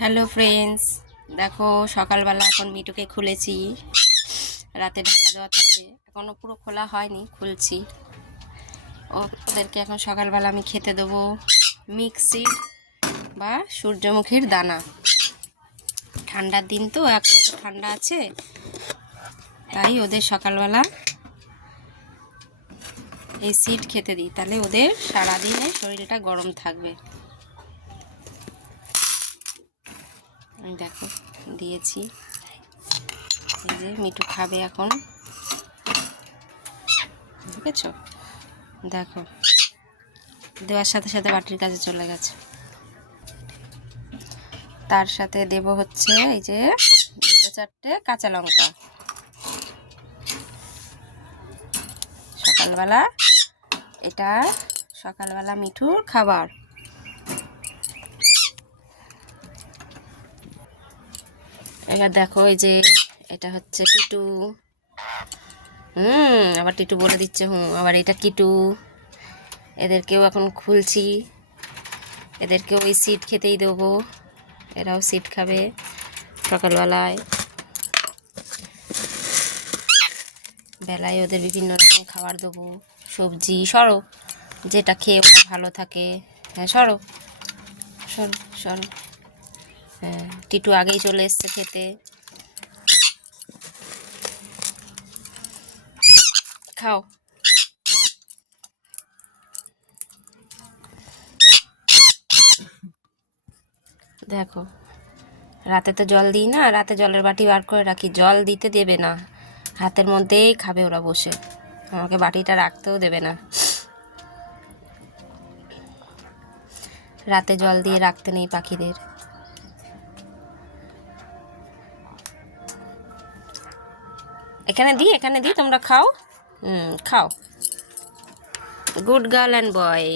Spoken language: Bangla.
হ্যালো ফ্রেন্ডস, দেখো সকালবেলা এখন মিটুকে খুলেছি। রাতে ঢাকা দেওয়া থাকে, এখনও পুরো খোলা হয়নি, খুলছি। ওদেরকে এখন সকালবেলা আমি খেতে দেবো মিক্সি বা সূর্যমুখীর দানা। ঠান্ডার দিন তো, এখনও তো ঠান্ডা আছে, তাই ওদের সকালবেলা এই সিড খেতে দিই, তাহলে ওদের সারাদিনে শরীরটা গরম থাকবে। দেখো দিয়েছি, এই যে মিঠু খাবে এখন, বুঝেছ? দেখো দেওয়ার সাথে সাথে বাটির কাছে চলে গেছে। তার সাথে দেব হচ্ছে এই যে 2-4টে কাঁচা লঙ্কা। সকালবেলা এটা সকালবেলা মিঠুর খাবার। এবার দেখো এই যে এটা হচ্ছে টিটু। আবার টিটু বলে দিচ্ছে আবার এটা কিটু। এদেরকেও এখন খুলছি, এদেরকেও ওই সিড খেতেই দেবো, এরাও সিড খাবে সকালবেলায়। বেলায় ওদের বিভিন্ন রকম খাবার দেবো, সবজি, সরো যেটা খেয়ে ওরা ভালো থাকে। হ্যাঁ সরো সরো সরো, হ্যাঁ টিটু আগেই চলে এসছে খেতে। খাও। দেখো রাতে তো জল দিই না, রাতে জলের বাটি বার করে রাখি, জল দিতে দেবে না, হাতের মধ্যেই খাবে ওরা বসে, আমাকে বাটিটা রাখতেও দেবে না। রাতে জল দিয়ে রাখতে নেই পাখিদের। এখানে দিই তোমরা খাও। খাও। Good girl and boy.